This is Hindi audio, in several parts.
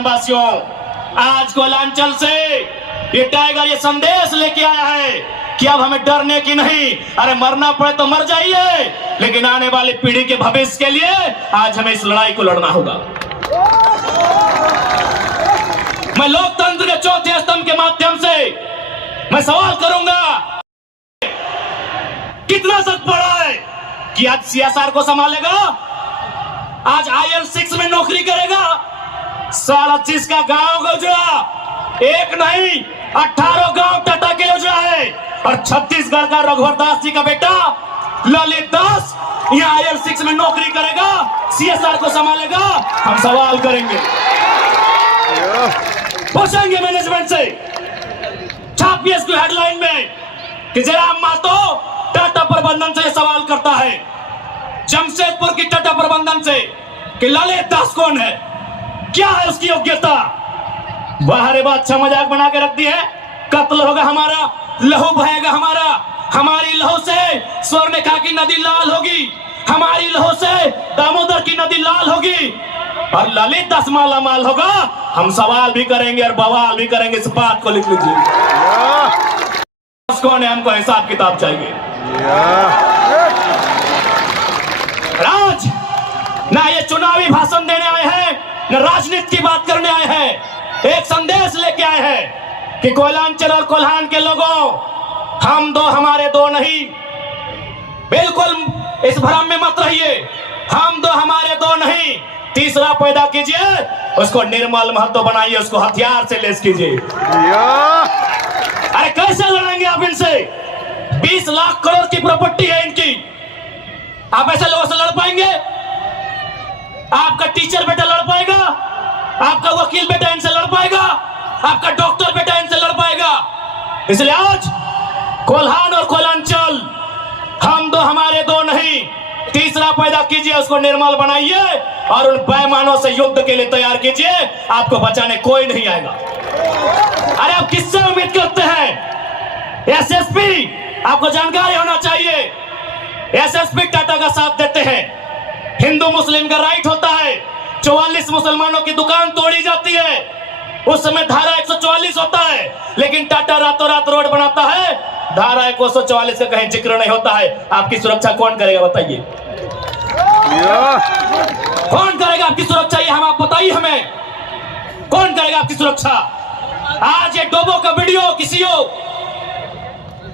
वासियों, आज कोयलांचल से ये टाइगर ये संदेश लेके आया है कि अब हमें डरने की नहीं, अरे मरना पड़े तो मर जाइए, लेकिन आने वाली पीढ़ी के भविष्य के लिए आज हमें इस लड़ाई को लड़ना होगा। मैं लोकतंत्र के चौथे स्तंभ के माध्यम से मैं सवाल करूंगा, कितना सच पड़ा है कि आज सीएसआर को संभालेगा, आज IL6 में नौकरी करेगा, 25 का गांव गुजरा, एक नहीं 18 गांव टाटा के उजड़ा है, और छत्तीसगढ़ का रघुवर दास जी का बेटा ललित दास यहाँ IL6 में नौकरी करेगा, सीएसआर को संभालेगा। हम सवाल करेंगे, पूछेंगे मैनेजमेंट से, छापिए इसको हेडलाइन में कि जयराम महतो टाटा प्रबंधन से सवाल करता है, जमशेदपुर की टाटा प्रबंधन से, कि ललित दास कौन है, क्या है उसकी योग्यता। बाहर बात अच्छा मजाक बना के रख दी है, कत्ल होगा हमारा, लहू बहेगा हमारा, हमारी लहू से स्वर्णरेखा की नदी लाल होगी, हमारी लहू से दामोदर की नदी लाल होगी, और ललित दास माला माल होगा। हम सवाल भी करेंगे और बवाल भी करेंगे, इस बात को लिख लीजिए। कौन है, हमको हिसाब किताब चाहिए। राज ना ये चुनावी भाषण देने आए हैं, न राजनीति की बात करने आए हैं, एक संदेश लेके आए हैं कि कोयलांचल और कोल्हान के लोगों, हम दो हमारे दो नहीं, बिल्कुल इस भ्रम में मत रहिए, हम दो हमारे दो नहीं, तीसरा पैदा कीजिए, उसको निर्मल महतो बनाइए, उसको हथियार से लेस कीजिए। अरे कैसे लड़ेंगे आप इनसे, 20 लाख करोड़ की प्रॉपर्टी है इनकी, आप ऐसे लोगों से लड़ पाएंगे? आपका टीचर बेटा लड़ पाएगा? आपका वकील बेटा इनसे लड़ पाएगा? आपका डॉक्टर बेटा इनसे लड़ पाएगा? इसलिए आज कोल्हान और कोयलांचल, हम दो हमारे दो नहीं, तीसरा पैदा कीजिए, उसको निर्मल बनाइए, और उन बेईमानों से युद्ध के लिए तैयार कीजिए, आपको बचाने कोई नहीं आएगा। अरे आप किससे उम्मीद करते हैं? एसएसपी, आपको जानकारी होना चाहिए, एसएसपी टाटा का साथ देते हैं, हिंदू मुस्लिम का राइट होता है, 44 मुसलमानों की दुकान तोड़ी जाती है, उस समय धारा 144 होता है, लेकिन टाटा रातों रात रोड बनाता है, धारा 144 का कहीं जिक्र नहीं होता है। आपकी सुरक्षा कौन करेगा बताइए? कौन करेगा आपकी सुरक्षा, ये हम आप बताइए हमें, कौन करेगा आपकी सुरक्षा? आज ये डोबो का वीडियो किसी हो,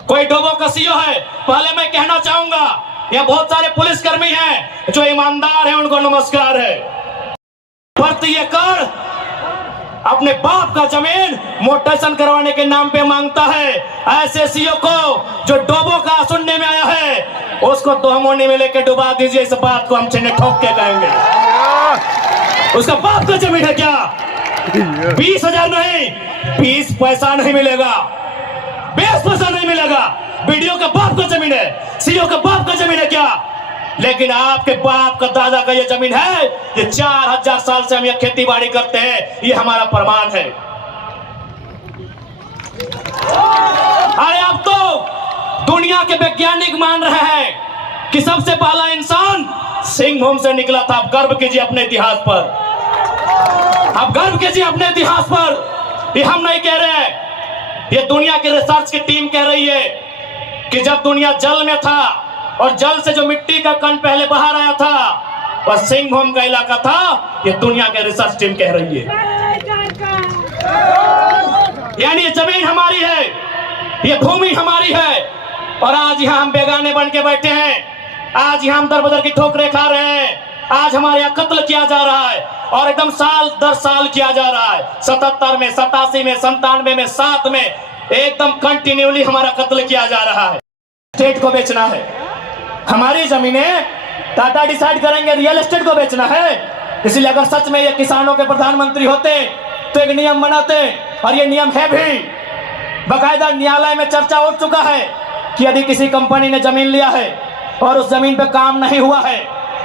कोई डोबो का सीओ है, पहले मैं कहना चाहूंगा, यहाँ बहुत सारे पुलिसकर्मी हैं जो ईमानदार हैं, उनको नमस्कार है। प्रति एकड़ अपने बाप का जमीन मोटेशन करवाने के नाम पे मांगता है, ऐसे सीओ को जो डोबो का सुनने में आया है, उसको दोहमोनी में लेके डुबा दीजिए। इस बात को हम चिन्ह ठोक के कहेंगे, उसका बाप का जमीन है क्या? 20,000 नहीं, 20 पैसा नहीं मिलेगा, 20 पैसा नहीं मिलेगा। वीडियो का बाप का जमीन है, सीओ का बाप का जमीन है क्या? लेकिन आपके बाप का दादा का ये जमीन है, ये 4000 साल से हम ये खेती बाड़ी करते हैं, ये हमारा प्रमाण है। अरे अब तो दुनिया के वैज्ञानिक मान रहे हैं कि सबसे पहला इंसान सिंहभूम से निकला था। आप गर्व कीजिए अपने इतिहास पर, आप गर्व कीजिए अपने इतिहास पर। ये हम नहीं कह रहे हैं, ये दुनिया की रिसर्च की टीम कह रही है कि जब दुनिया जल में था और जल से जो मिट्टी का कण पहले बाहर आया था वह सिंहभूम का इलाका था, ये दुनिया के रिसर्च टीम कह रही है। यानी ये जमीन हमारी है, ये भूमि हमारी है, और आज यहाँ हम बेगाने बन के बैठे हैं, आज यहाँ हम दर बदर की ठोकरें खा रहे हैं, आज हमारे यहाँ कत्ल किया जा रहा है, और एकदम साल दर साल किया जा रहा है। 77 में, 87 में, 97 में, 7 में, एकदम कंटिन्यूली हमारा कत्ल किया जा रहा है। स्टेट को बेचना है, हमारी जमीनें टाटा डिसाइड करेंगे रियल एस्टेट को बेचना है। इसलिए अगर सच में ये किसानों के प्रधानमंत्री होते तो एक नियम बनाते, और ये नियम है भी, बकायदा न्यायालय में चर्चा उठ चुका है कि यदि किसी कंपनी ने जमीन लिया है और उस जमीन पे काम नहीं हुआ है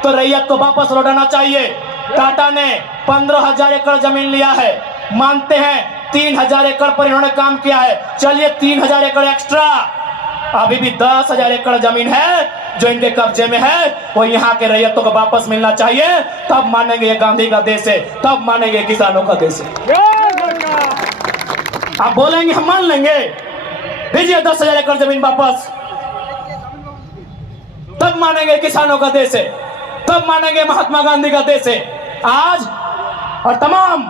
तो रैयत को वापस लौटाना चाहिए। टाटा ने 15,000 एकड़ जमीन लिया है, मानते हैं 3,000 एकड़ पर इन्होंने काम किया है, चलिए 3,000 एकड़ एक्स्ट्रा, अभी भी 10,000 एकड़ जमीन है, जो इनके कब्जे में है वो यहाँ के रैयतों को वापस मिलना चाहिए। तब मानेंगे ये गांधी का देश है, तब मानेंगे किसानों का देश है। आप बोलेंगे हम मान लेंगे, दीजिए 10,000 एकड़ जमीन वापस, तब मानेंगे किसानों का देश है, तब मानेंगे महात्मा गांधी का देश है। आज और तमाम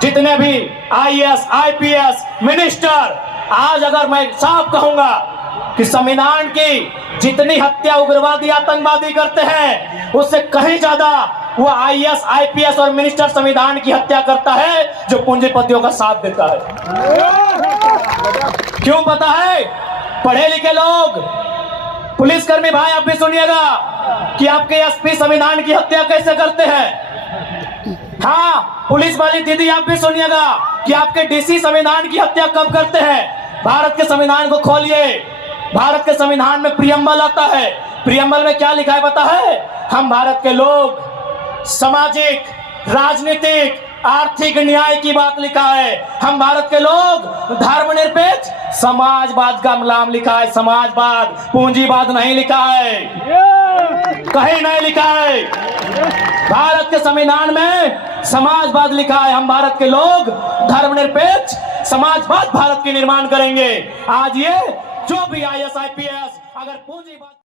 जितने भी IAS IPS मिनिस्टर, आज अगर मैं साफ कहूंगा कि संविधान की जितनी हत्या उग्रवादी आतंकवादी करते हैं उससे कहीं ज्यादा वो IAS IPS और मिनिस्टर संविधान की हत्या करता है जो पूंजीपतियों का साथ देता है। क्यों पता है? पढ़े लिखे लोग, पुलिसकर्मी भाई आप भी सुनिएगा कि आपके SP संविधान की हत्या कैसे करते हैं। हाँ, पुलिस वाली दीदी आप भी सुनिएगा कि आपके DC संविधान की हत्या कब करते हैं। भारत के संविधान को खोलिए, भारत के संविधान में प्रियम्बल आता है। प्रियम्बल में क्या लिखा है पता है? हम भारत के लोग सामाजिक, राजनीतिक, आर्थिक न्याय की बात लिखा है। हम भारत के लोग धर्मनिरपेक्ष समाजवाद का नाम लिखा है, समाजवाद, पूंजीवाद नहीं लिखा है, कहीं नहीं लिखा है। भारत के संविधान में समाजवाद लिखा है। हम भारत के लोग धर्मनिरपेक्ष समाजवाद भारत की निर्माण करेंगे। आज ये जो भी IAS IPS अगर पूंजीवाद